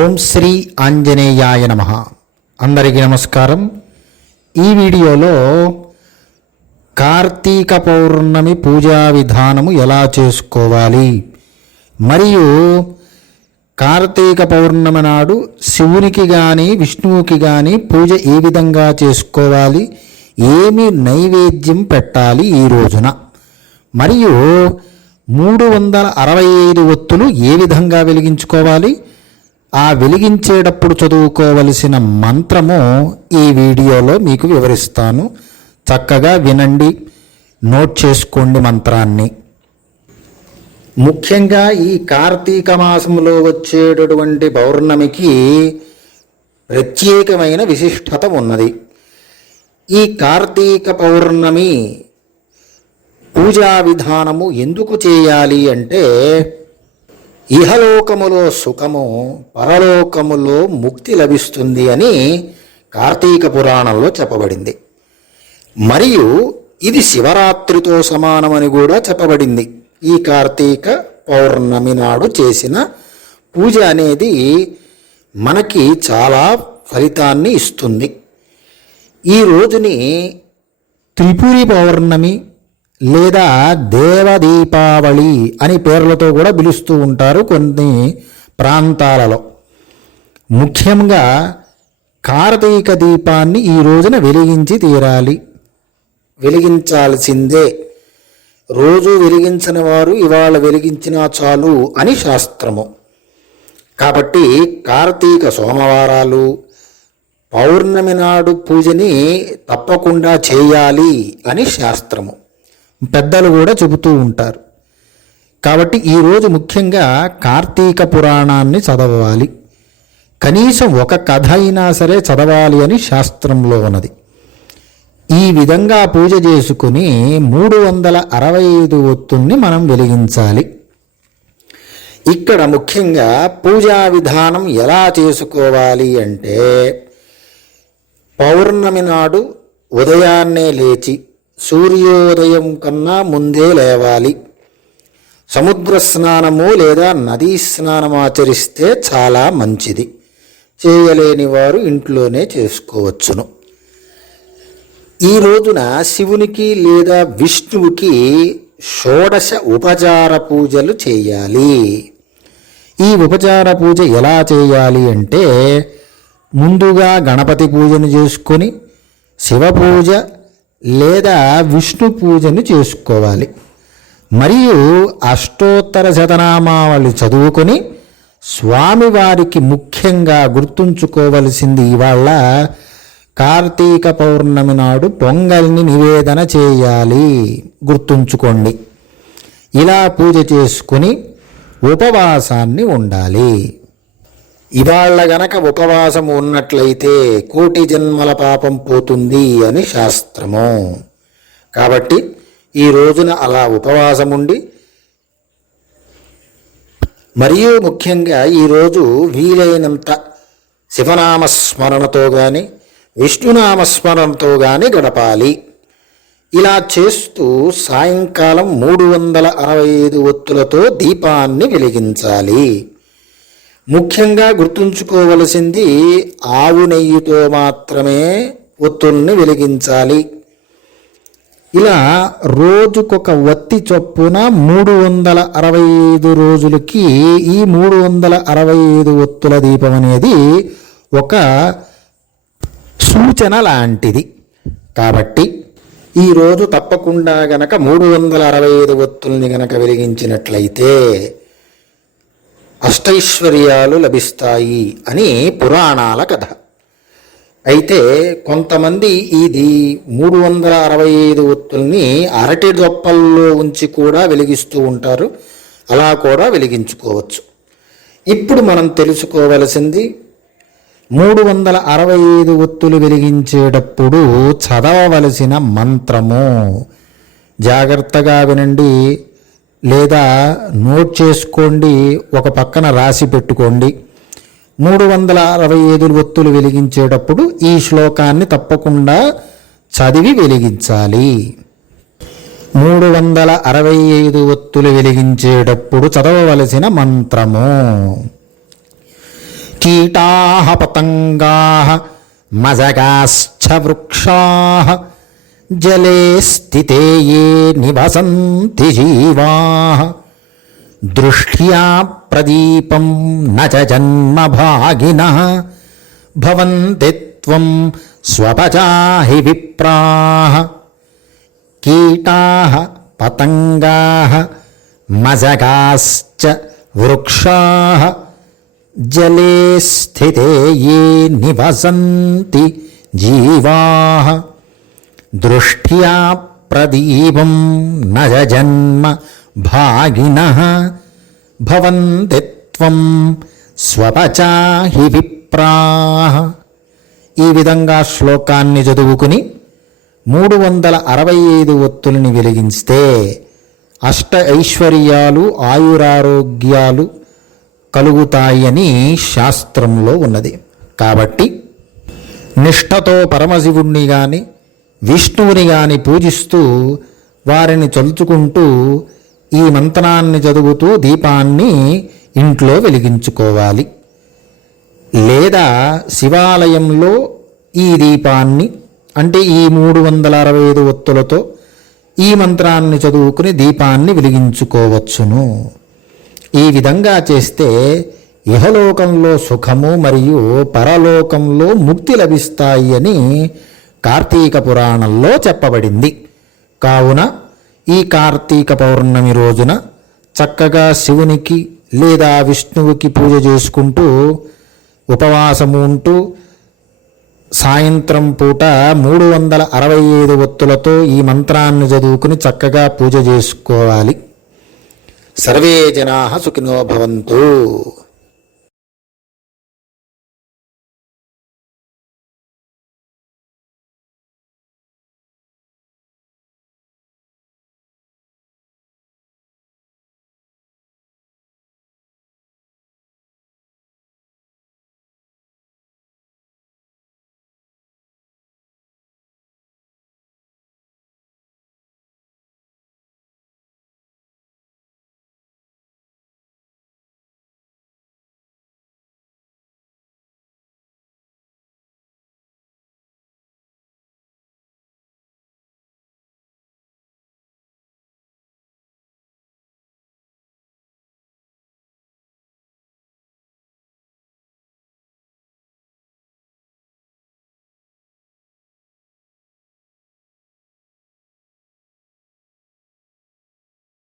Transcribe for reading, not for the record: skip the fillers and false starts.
ఓం శ్రీ ఆంజనేయాయ నమః. అందరికీ నమస్కారం. ఈ వీడియోలో కార్తీక పౌర్ణమి పూజా విధానము ఎలా చేసుకోవాలి, మరియు కార్తీక పౌర్ణమి నాడు శివునికి కానీ విష్ణువుకి కానీ పూజ ఏ విధంగా చేసుకోవాలి, ఏమి నైవేద్యం పెట్టాలి ఈ రోజున, మరియు 365 ఒత్తులు ఏ విధంగా వెలిగించుకోవాలి, ఆ వెలిగించేటప్పుడు చదువుకోవలసిన మంత్రము ఈ వీడియోలో మీకు వివరిస్తాను. చక్కగా వినండి, నోట్ చేసుకోండి మంత్రాన్ని. ముఖ్యంగా ఈ కార్తీక మాసంలో వచ్చేటటువంటి పౌర్ణమికి ప్రత్యేకమైన విశిష్టత ఉన్నది. ఈ కార్తీక పౌర్ణమి పూజా విధానము ఎందుకు చేయాలి అంటే, ఇహలోకములో సుఖము, పరలోకములో ముక్తి లభిస్తుంది అని కార్తీక పురాణంలో చెప్పబడింది. మరియు ఇది శివరాత్రితో సమానమని కూడా చెప్పబడింది. ఈ కార్తీక పౌర్ణమి నాడు చేసిన పూజ అనేది మనకి చాలా ఫలితాన్ని ఇస్తుంది. ఈ రోజుని త్రిపురి పౌర్ణమి లేదా దేవదీపావళి అని పేర్లతో కూడా పిలుస్తూ ఉంటారు కొన్ని ప్రాంతాలలో. ముఖ్యంగా కార్తీక దీపాన్ని ఈ రోజున వెలిగించి తీరాలి, వెలిగించాల్సిందే. రోజు వెలిగించిన వారు ఇవాళ వెలిగించినా చాలు అని శాస్త్రము. కాబట్టి కార్తీక సోమవారాలు, పౌర్ణమి నాడు పూజని తప్పకుండా చేయాలి అని శాస్త్రము, పెద్దలు కూడా చెబుతూ ఉంటారు. కాబట్టి ఈరోజు ముఖ్యంగా కార్తీక పురాణాన్ని చదవాలి. కనీసం ఒక కథ అయినా సరే చదవాలి అని శాస్త్రంలో ఉన్నది. ఈ విధంగా పూజ చేసుకుని 365 ఒత్తుల్ని మనం వెలిగించాలి. ఇక్కడ ముఖ్యంగా పూజా విధానం ఎలా చేసుకోవాలి అంటే, పౌర్ణమి నాడు ఉదయాన్నే లేచి సూర్యోదయం కన్నా ముందే లేవాలి. సముద్ర స్నానము లేదా నదీ స్నానం ఆచరిస్తే చాలా మంచిది. చేయలేని వారు ఇంట్లోనే చేసుకోవచ్చును. ఈ రోజున శివునికి లేదా విష్ణువుకి షోడశ ఉపచార పూజలు చేయాలి. ఈ ఉపచార పూజ ఎలా చేయాలి అంటే, ముందుగా గణపతి పూజను చేసుకొని శివ పూజ లేదా విష్ణు పూజను చేసుకోవాలి. మరియు అష్టోత్తర శతనామావళి చదువుకొని స్వామివారికి ముఖ్యంగా గుర్తుంచుకోవలసింది, ఇవాళ కార్తీక పౌర్ణమి నాడు పొంగల్ని నివేదన చేయాలి, గుర్తుంచుకోండి. ఇలా పూజ చేసుకుని ఉపవాసాన్ని ఉండాలి. ఇవాళ గనక ఉపవాసం ఉన్నట్లయితే కోటి జన్మల పాపం పోతుంది అని శాస్త్రము. కాబట్టి ఈ రోజున అలా ఉపవాసం ఉండి, మరియు ముఖ్యంగా ఈరోజు వీలైనంత శివనామస్మరణతో కానీ విష్ణునామస్మరణతో కానీ గడపాలి. ఇలా చేస్తూ సాయంకాలం 365 ఒత్తులతో దీపాన్ని వెలిగించాలి. ముఖ్యంగా గుర్తుంచుకోవలసింది, ఆవు నెయ్యితో మాత్రమే ఒత్తుల్ని వెలిగించాలి. ఇలా రోజుకొక ఒత్తి చొప్పున 365 రోజులకి ఈ 365 ఒత్తుల దీపం అనేది ఒక సూచన లాంటిది. కాబట్టి ఈరోజు తప్పకుండా గనక 365 ఒత్తుల్ని గనక వెలిగించినట్లయితే అష్టైశ్వర్యాలు లభిస్తాయి అని పురాణాల కథ. అయితే కొంతమంది ఇది 365 ఒత్తుల్ని అరటి దొప్పల్లో ఉంచి కూడా వెలిగిస్తూ ఉంటారు. అలా కూడా వెలిగించుకోవచ్చు. ఇప్పుడు మనం తెలుసుకోవలసింది, 365 ఒత్తులు వెలిగించేటప్పుడు చదవవలసిన మంత్రము. జాగ్రత్తగా వినండి, లేదా నోట్ చేసుకోండి, ఒక పక్కన రాసి పెట్టుకోండి. 365 ఒత్తులు వెలిగించేటప్పుడు ఈ శ్లోకాన్ని తప్పకుండా చదివి వెలిగించాలి. 365 ఒత్తులు వెలిగించేటప్పుడు చదవవలసిన మంత్రము. కీటాః పతంగాః మజగాశ్చ వృక్షాః జలే స్థితే యే నివసంతి జీవాః దృష్ట్యా ప్రదీపం న చ జన్మభాగినః భవంతి త్వం స్వపచా హి విప్రాః కీటాః పతంగాః మజగాశ్చ వృక్షాః జలే స్థితే యే నివసంతి జీవాః దృష్ట్యా ప్రదీపం న చ జన్మ భాగినః భవంతి త్వం స్వపచా హి విప్రాః. ఈ విధంగా శ్లోకాన్ని చదువుకుని 365 ఒత్తులని వెలిగిస్తే అష్ట ఐశ్వర్యాలు ఆయురారోగ్యాలు కలుగుతాయి అని శాస్త్రంలో ఉన్నది. కాబట్టి నిష్ఠతో పరమశివుణ్ణి గాని విష్ణువుని గాని పూజిస్తూ వారిని చలుచుకుంటూ ఈ మంత్రాన్ని చదువుతూ దీపాన్ని ఇంట్లో వెలిగించుకోవాలి. లేదా శివాలయంలో ఈ దీపాన్ని అంటే ఈ 365 ఒత్తులతో ఈ మంత్రాన్ని చదువుకుని దీపాన్ని వెలిగించుకోవచ్చును. ఈ విధంగా చేస్తే ఇహలోకంలో సుఖము మరియు పరలోకంలో ముక్తి లభిస్తాయి అని కార్తీక పురాణంలో చెప్పబడింది. కావున ఈ కార్తీక పౌర్ణమి రోజున చక్కగా శివునికి లేదా విష్ణువుకి పూజ చేసుకుంటూ ఉపవాసము ఉంటూ సాయంత్రం పూట 365 ఒత్తులతో ఈ మంత్రాన్ని చదువుకుని చక్కగా పూజ చేసుకోవాలి. సర్వే జనాః సుఖినో భవంతు.